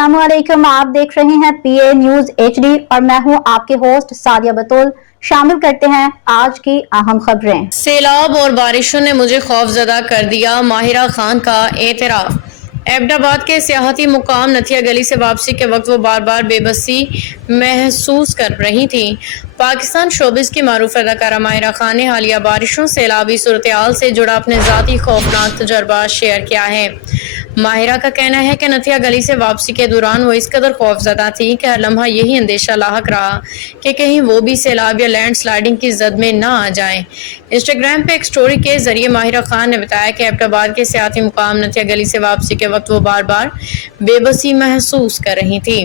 अस्सलामुअलैकुम, आप देख रहे हैं पीए न्यूज एचडी और मैं हूं आपके होस्ट सादिया बतूल। शामिल करते हैं आज की अहम खबरें। सैलाब और बारिशों ने मुझे खौफजदा कर दिया, माहिरा खान का एतराफ। एबटाबाद के सियाहती मुकाम नथिया गली से वापसी के वक्त वो बार बार बेबसी महसूस कर रही थी। पाकिस्तान शोबिस की मारूफ अदाकारा माहिरा खान ने हालिया बारिशों सैलाबी सूरत-ए-हाल से जुड़ा अपने ज़ाती खौफनाक तजर्बा शेयर किया है। माहिरा का कहना है कि नथिया गली से वापसी के दौरान वो इस कदर खौफजदा थी कि हर लम्हा यही अंदेशा लाहक रहा कि कहीं वो भी सैलाब या लैंड स्लाइडिंग की जद में ना आ जाएं। इंस्टाग्राम पे एक स्टोरी के जरिए माहिरा खान ने बताया कि एबटाबाद के सियाती मुकाम नथिया गली से वापसी के वक्त वो बार बार बेबसी महसूस कर रही थी।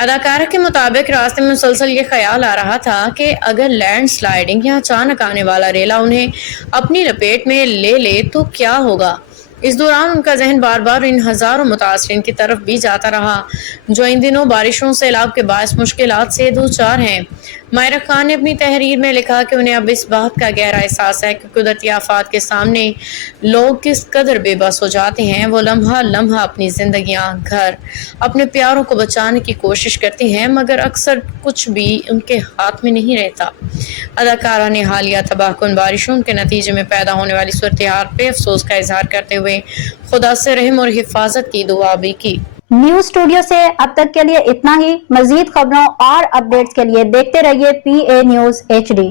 अदाकारा के मुताबिक रास्ते में मुसलसल ये ख्याल आ रहा था कि अगर लैंड स्लाइडिंग या अचानक आने वाला रेला उन्हें अपनी लपेट में ले ले तो क्या होगा। इस दौरान उनका जहन बार बार इन हज़ारों मुतासरीन की तरफ भी जाता रहा जो इन दिनों बारिशों सैलाब के बायस मुश्किलात से दो चार हैं। माहिरा खान ने अपनी तहरीर में लिखा कि उन्हें अब इस बात का गहरा एहसास है कि कुदरती आफात के सामने लोग किस कदर बेबस हो जाते हैं। वो लम्हा लम्हा अपनी जिंदगियां, घर, अपने प्यारों को बचाने की कोशिश करते हैं मगर अक्सर कुछ भी उनके हाथ में नहीं रहता। अदाकारा ने हालिया तबाहकुन बारिशों के नतीजे में पैदा होने वाली सूरत-ए-हाल पे अफसोस का इजहार करते हुए खुदा से रहम और हिफाजत की दुआ भी की। न्यूज स्टूडियो से अब तक के लिए इतना ही। मजीद खबरों और अपडेट्स के लिए देखते रहिए पीए न्यूज एचडी।